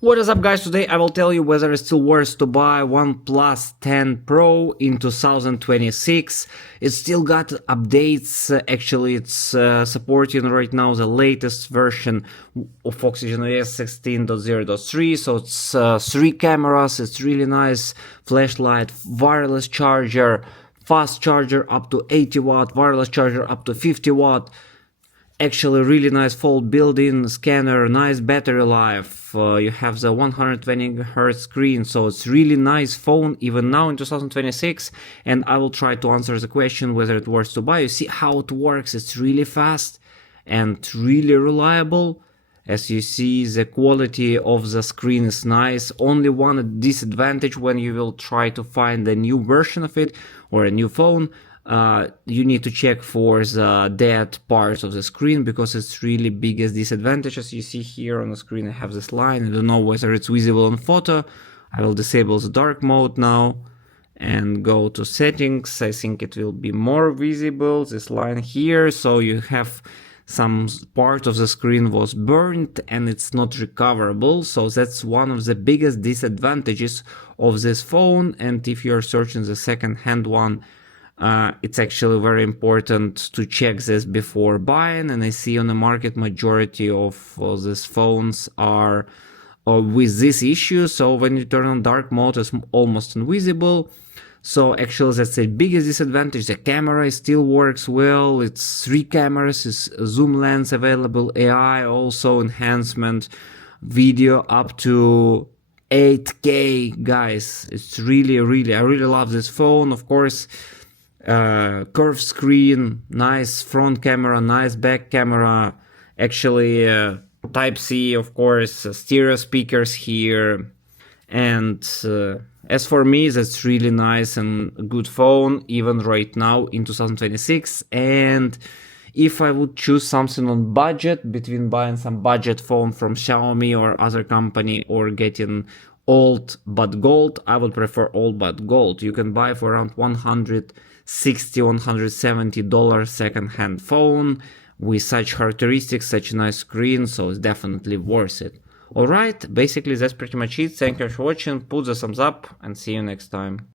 What is up, guys? Today I will tell you whether it's still worth to buy OnePlus 10 Pro in 2026. It's still got updates. Actually, it's supporting right now the latest version of OxygenOS 16.0.3. So it's 3 cameras. It's really nice. Flashlight, wireless charger, fast charger up to 80 watt, wireless charger up to 50 watt. Actually, really nice full built-in scanner, nice battery life. You have the 120 Hz screen, so it's really nice phone even now in 2026. And I will try to answer the question whether it worth to buy. You see how it works. It's really fast and really reliable. As you see, the quality of the screen is nice. Only one disadvantage when you will try to find a new version of it or a new phone. You need to check for the dead parts of the screen because it's really biggest disadvantage. As you see here on the screen, I have this line. I don't know whether it's visible on photo. I will disable the dark mode now and go to settings. I think it will be more visible, this line here. So you have some part of the screen was burnt and it's not recoverable. So that's one of the biggest disadvantages of this phone. And if you're searching the second-hand one, it's actually very important to check this before buying. And I see on the market majority of these phones are with this issue. So when you turn on dark mode, it's almost invisible. So actually that's the biggest disadvantage. The camera still works well. It's 3 cameras, it's zoom lens available, AI also enhancement, video up to 8K. Guys, it's really, I really love this phone. Of course, curved screen, nice front camera, nice back camera. Actually, Type-C, of course, stereo speakers here. And as for me, that's really nice and good phone, even right now in 2026. And if I would choose something on budget, between buying some budget phone from Xiaomi or other company or getting old but gold, I would prefer old but gold. You can buy for around $160, $170 second-hand phone with such characteristics, such a nice screen, so it's definitely worth it. Alright, basically that's pretty much it. Thank you for watching, put the thumbs up and see you next time.